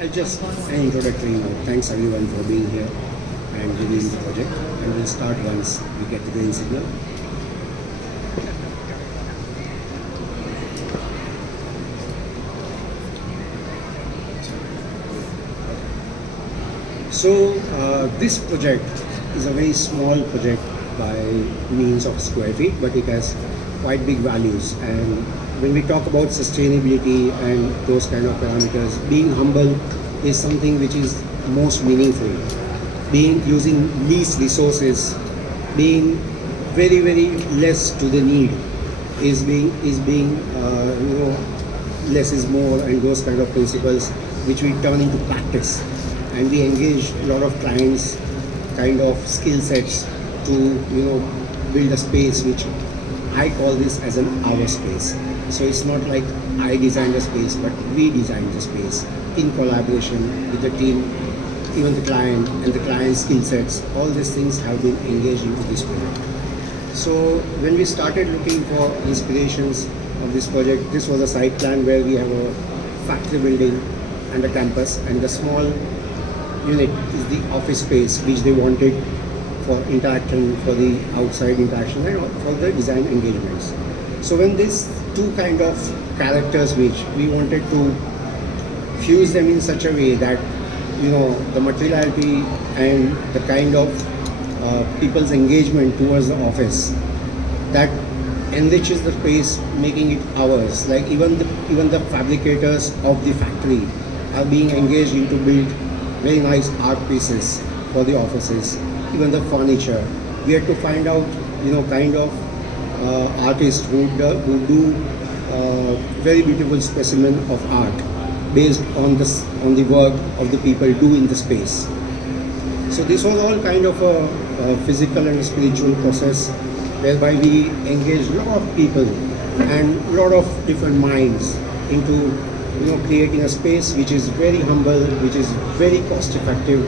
I'll just an introductory note. Thanks everyone for being here and reviewing the project. And we'll start once we get the green signal. So this project is a very small project by means of square feet, but it has quite big values. And when we talk about sustainability and those kind of parameters, being humble is something which is most meaningful. Being using least resources, being very less to the need, is being less is more, and those kind of principles which we turn into practice. And we engage a lot of clients kind of skill sets to build a space which I call this as an our space. So it's not like I designed a space, but we designed the space in collaboration with the team, even the client and the client's skill sets. All these things have been engaged into this project. So when we started looking for inspirations of this project, this was a site plan where we have a factory building and a campus, and the small unit is the office space which they wanted for interaction, for the outside interaction, and for the design engagements. So when these two kind of characters which we wanted to fuse them in such a way that the materiality and the kind of people's engagement towards the office that enriches the space, making it ours. Like even the fabricators of the factory are being engaged into build very nice art pieces for the offices. Even the furniture, we had to find out kind of artists who do very beautiful specimen of art based on the work of the people do in the space. So this was all kind of a physical and spiritual process whereby we engaged a lot of people and a lot of different minds into creating a space which is very humble, which is very cost effective,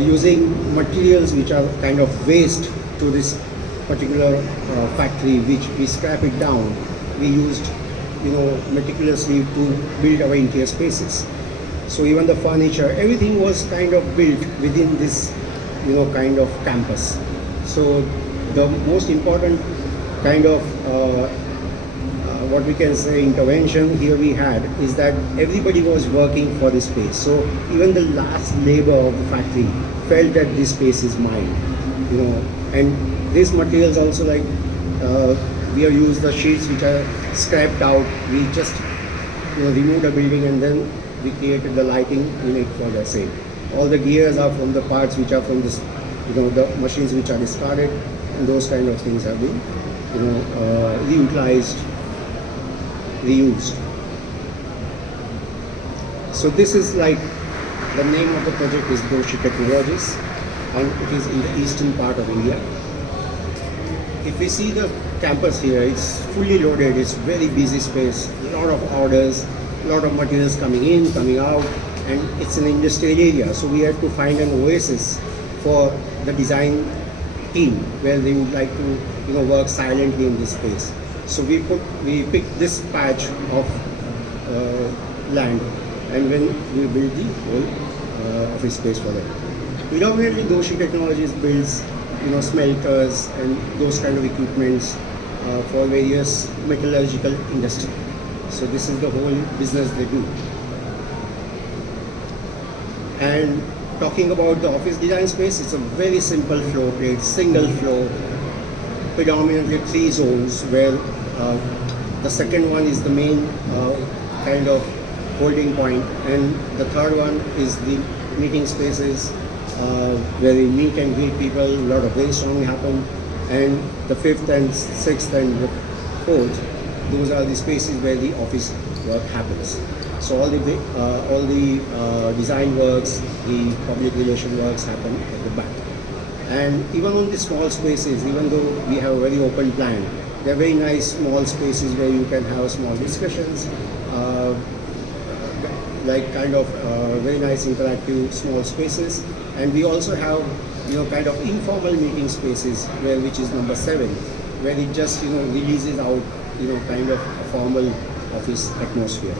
using materials which are kind of waste to this particular factory, which we scrap it down. We used meticulously to build our interior spaces. So even the furniture, everything was kind of built within this kind of campus. So the most important kind of what we can say intervention here we had is that everybody was working for this space. So even the last labor of the factory felt that this space is mine, and these materials also, like we have used the sheets which are scrapped out. We just removed a building and then we created the lighting in it for the same. All the gears are from the parts which are from this, the machines which are discarded, and those kind of things have been reutilized, reused. So this is like the name of the project is Doshi Technologies, and it is in the eastern part of India. If we see the campus here, it's fully loaded, it's very busy space, a lot of orders, a lot of materials coming in, coming out, and it's an industrial area. So we had to find an oasis for the design team where they would like to work silently in this space. So we picked this patch of land, and when we built the whole office space for them. Predominantly Doshi Technologies builds smelters and those kind of equipments for various metallurgical industry. So this is the whole business they do. And talking about the office design space, it's a very simple floor plate, single floor, predominantly 3 zones, where the second one is the main kind of holding point, and the third one is the meeting spaces where we meet and greet people, a lot of brainstorming happen, and the 5th and 6th and the 4th, those are the spaces where the office work happens. So all the design works, the public relation works happen at the back. And even on the small spaces, even though we have a very open plan, they're very nice small spaces where you can have small discussions, like kind of very nice interactive small spaces. And we also have kind of informal meeting spaces, which is number 7, where it just releases out kind of a formal office atmosphere.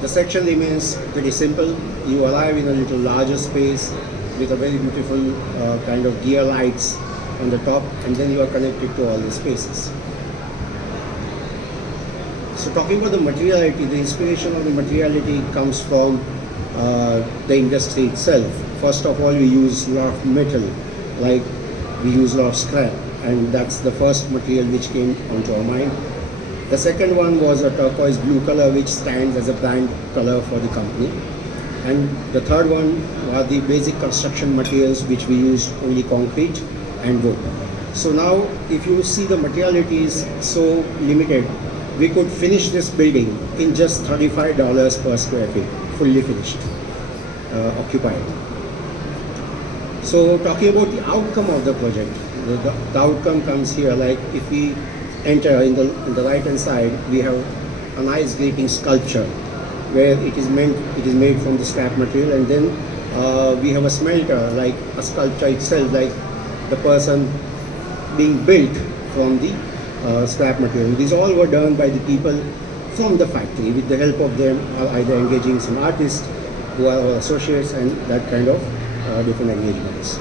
The section remains pretty simple. You arrive in a little larger space with a very beautiful kind of gear lights on the top, and then you are connected to all the spaces. So talking about the materiality, the inspiration of the materiality comes from the industry itself. First of all, we use a lot of metal, like we use a lot of scrap, and that's the first material which came onto our mind. The second one was a turquoise blue color, which stands as a brand color for the company. And the third one were the basic construction materials, which we used only concrete and wood. So now, if you see, the materiality is so limited, we could finish this building in just $35 per square feet, fully finished, occupied. So talking about the outcome of the project, the outcome comes here. Like if we enter in the right hand side, we have a nice grating sculpture where it is made from the scrap material, and then we have a smelter, like a sculpture itself, like the person being built from the scrap material. These all were done by the people from the factory with the help of them, either engaging some artists who are our associates, and that kind of different engagements.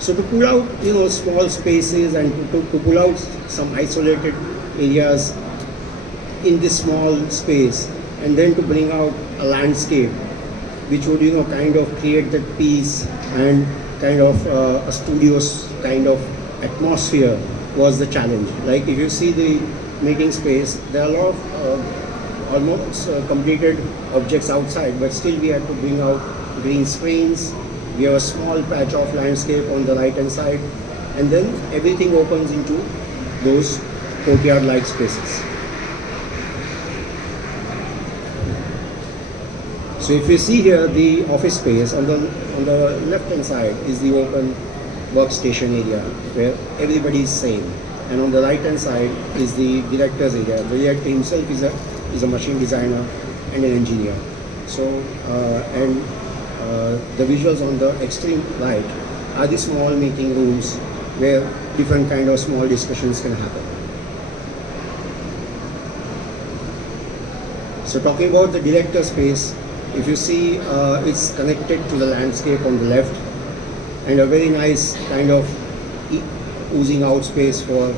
So to pull out, small spaces, and to pull out some isolated areas in this small space, and then to bring out a landscape which would, kind of create that peace and kind of a studios kind of atmosphere, was the challenge. Like if you see the meeting space, there are a lot of almost completed objects outside, but still we had to bring out green screens. We have a small patch of landscape on the right hand side, and then everything opens into those courtyard-like spaces. So if you see here the office space, on the left hand side is the open workstation area where everybody is same, and on the right hand side is the director's area. The director himself is a machine designer and an engineer. So the visuals on the extreme right are the small meeting rooms where different kind of small discussions can happen. So talking about the director space, if you see, it's connected to the landscape on the left, and a very nice kind of oozing out space for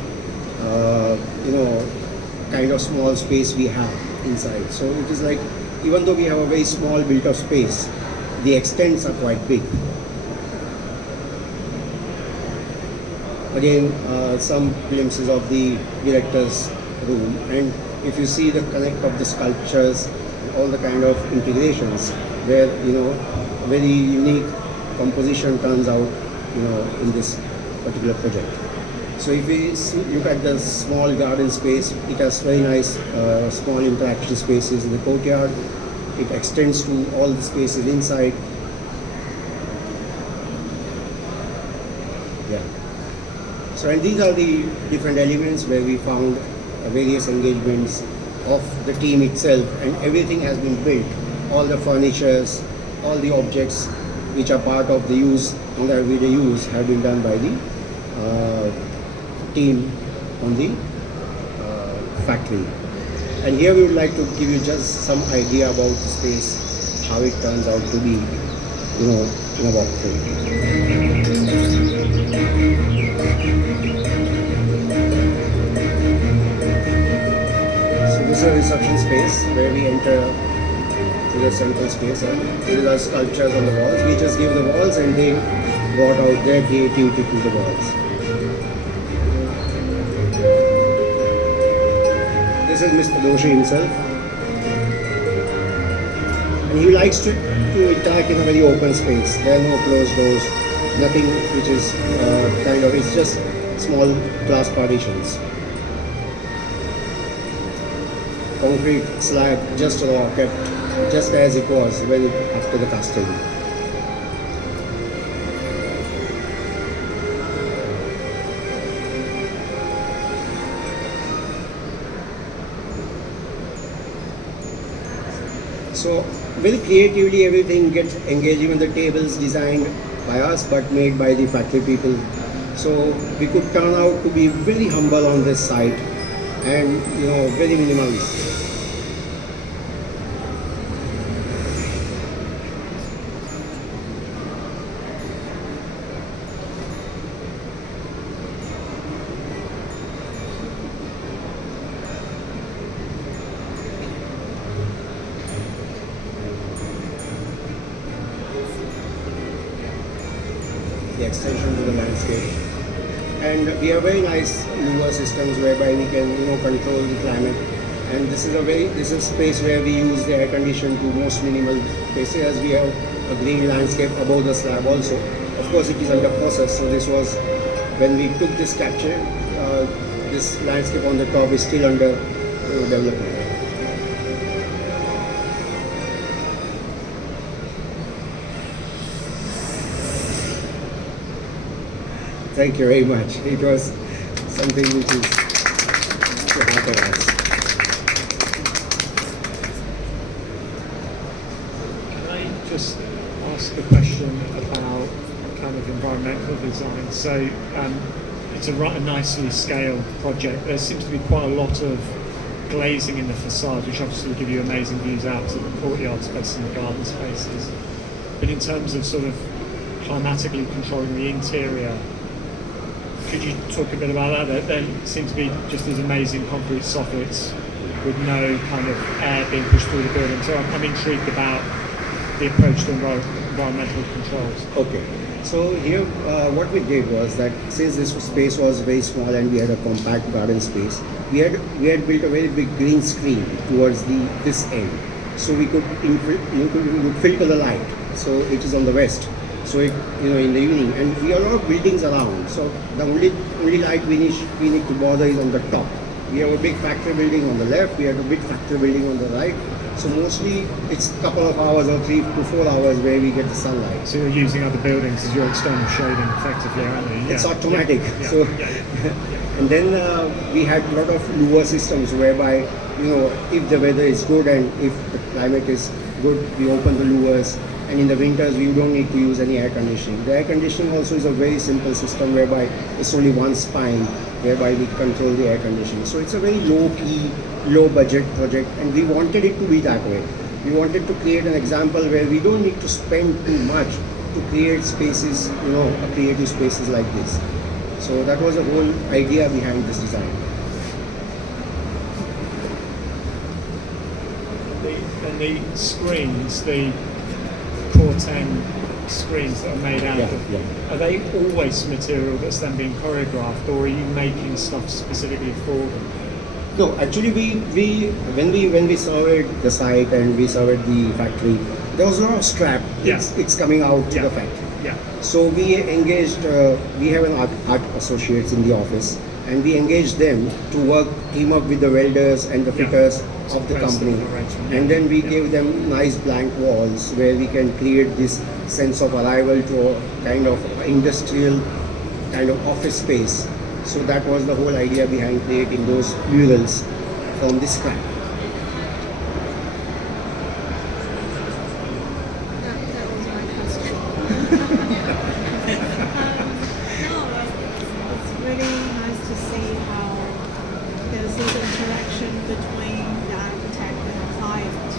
kind of small space we have inside. So it is like, even though we have a very small built-up space, the extents are quite big. Again, some glimpses of the director's room, and if you see the connect of the sculptures, all the kind of integrations where very unique composition turns out in this particular project. So if we look at the small garden space, it has very nice small interaction spaces in the courtyard. It extends to all the spaces inside. Yeah. So, and these are the different elements where we found various engagements of the team itself, and everything has been built. All the furnitures, all the objects which are part of the use, on the everyday use, have been done by the team on the factory. And here we would like to give you just some idea about the space, how it turns out to be, in a walkthrough. So this is a reception space where we enter to the central space, and there are sculptures on the walls. We just give the walls, and they brought out their creativity to the walls. This is Mr. Doshi himself, and he likes to interact in a very open space. There are no closed doors, nothing which is it's just small glass partitions. Concrete slab, just raw, kept just as it was after the casting. So very creatively everything gets engaged, even the tables designed by us but made by the factory people. So we could turn out to be very humble on this site, and very minimalist. extension to the landscape. And we have very nice newer systems whereby we can control the climate. And this is a space where we use the air condition to most minimal spaces, as we have a green landscape above the slab also. Of course, it is under process. So this was when we took this capture. This landscape on the top is still under development. Thank you very much. It was something which is to heart of us. Can I just ask a question about kind of environmental design? So it's a nicely scaled project. There seems to be quite a lot of glazing in the facade, which obviously will give you amazing views out to the courtyard space and the garden spaces. But in terms of sort of climatically controlling the interior, could you talk a bit about that? There seem to be just these amazing concrete soffits with no kind of air being pushed through the building. So I'm intrigued about the approach to environmental controls. Okay. So here, what we did was that since this space was very small and we had a compact garden space, we had built a very big green screen towards this end, so we could filter the light. So it is on the west. So it in the evening, and we have a lot of buildings around. So the only light we need to bother is on the top. We have a big factory building on the left. We have a big factory building on the right. So mostly it's a couple of hours or 3 to 4 hours where we get the sunlight. So you're using other buildings as your external shading effectively, aren't you? It's automatic. And then we had a lot of lower systems whereby if the weather is good and if the climate is good, we open the lowers. And in the winters, we don't need to use any air conditioning. The air conditioning also is a very simple system whereby it's only one spine whereby we control the air conditioning. So it's a very low-key, low-budget project, and we wanted it to be that way. We wanted to create an example where we don't need to spend too much to create spaces, creative spaces like this. So that was the whole idea behind this design. And the screens, the Core 10 screens that are made out of, are they always material that's then being choreographed, or are you making stuff specifically for them? No, actually when we surveyed the site and we surveyed the factory, there was a lot of scrap. It's coming out to the factory. So we engaged, we have an art associates in the office, and we engaged them to team up with the welders and the fitters of the company, and then we gave them nice blank walls where we can create this sense of arrival to a kind of industrial kind of office space. So that was the whole idea behind creating those murals from this scrap. That was my question. It's really nice to see how there's this interaction between the architect and the client.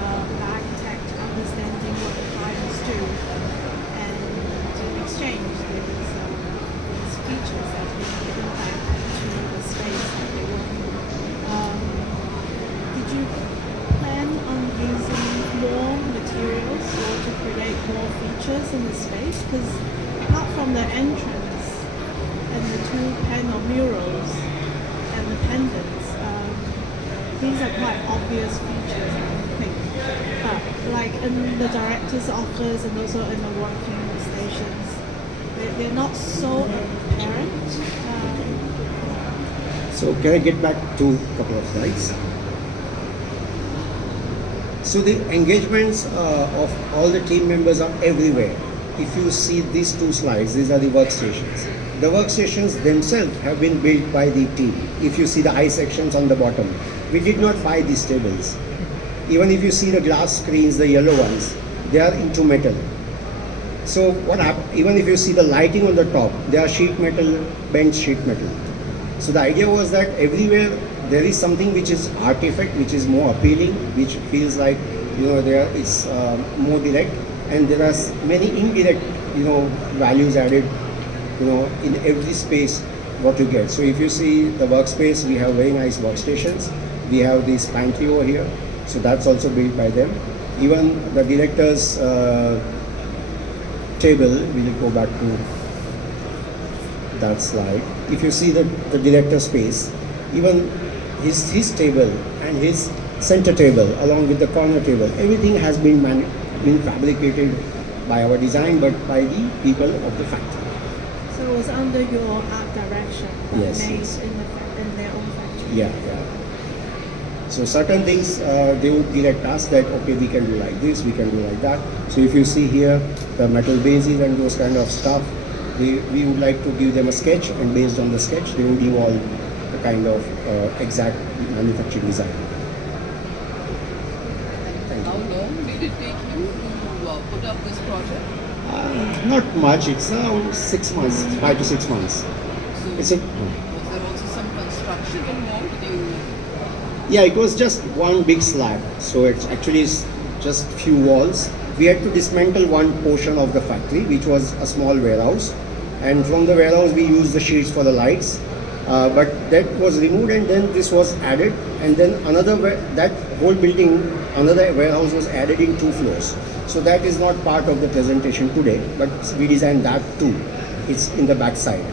The architect understanding what the clients do and to exchange these features that we given back to the space that they work in. Did you plan on using more materials or to create more features in the space? Because apart from the entrance and the 2 panel murals and the pendants, these are quite obvious features, I think. But like in the director's office and also in the working stations, they're not so apparent. So can I get back to a couple of slides? So the engagements of all the team members are everywhere. If you see these 2 slides, these are the workstations. The workstations themselves have been built by the team. If you see the eye sections on the bottom, we did not buy these tables. Even if you see the glass screens, the yellow ones, they are into metal. So what happened, even if you see the lighting on the top, they are sheet metal, bent sheet metal. So the idea was that everywhere there is something which is artifact, which is more appealing, which feels like there is more direct, and there are many indirect values added in every space what you get. So if you see the workspace, we have very nice workstations. We have this pantry over here, so that's also built by them. Even the director's table, we'll go back to that slide. If you see the director space, even his table and his center table along with the corner table, everything has been fabricated by our design but by the people of the factory. So it was under your art direction, but Yes, made yes. in their own factory. Yeah. So certain things they would direct us that okay, we can do like this, we can do like that. So if you see here the metal bases and those kind of stuff, we would like to give them a sketch, and based on the sketch they would give all the kind of exact manufacturing design. Thank How you. long did it take you to put up this project? Not much. It's around 6 months, 5 to 6 months. So It's a was there also some construction involved? Did you Yeah, it was just one big slab. So it's actually just few walls. We had to dismantle one portion of the factory, which was a small warehouse. And from the warehouse, we used the sheets for the lights. But that was removed, and then this was added. And then that whole building, another warehouse was added in 2 floors. So that is not part of the presentation today, but we designed that too. It's in the back side.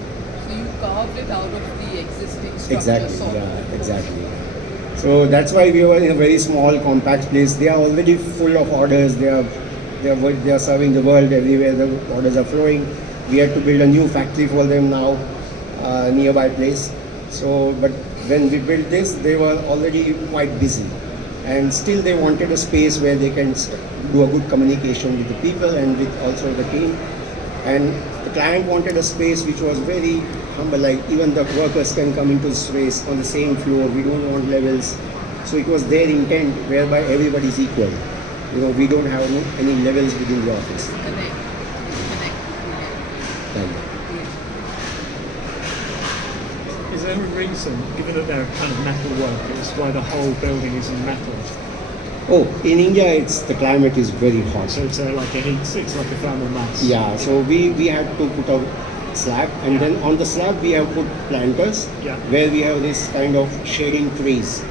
so you carved it out of the existing structure? Exactly. sort of? Yeah, exactly. So that's why we were in a very small, compact place. They are already full of orders. They are serving the world everywhere. The orders are flowing. We had to build a new factory for them now, nearby place. So, but when we built this, they were already quite busy, and still they wanted a space where they can do a good communication with the people and with also the team. And the client wanted a space which was very humble, like even the workers can come into space on the same floor. We don't want levels. So it was their intent whereby everybody is equal. We don't have any levels within the office. Connect. Thank you. Is there a reason, given that they're kind of metal workers, why the whole building is in metal? Oh, in India, the climate is very hot. So it's like it's like a thermal mass. Yeah, so we had to put a slab, and then on the slab we have put planters, Yeah. where we have this kind of shading trees.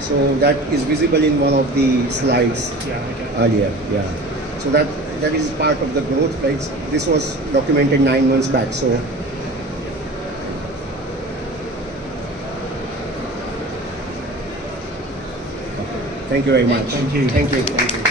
So that is visible in one of the slides Yeah, okay. earlier. Yeah. So that is part of the growth. Right? This was documented 9 months back. So thank you very much. Thank you. Thank you. Thank you.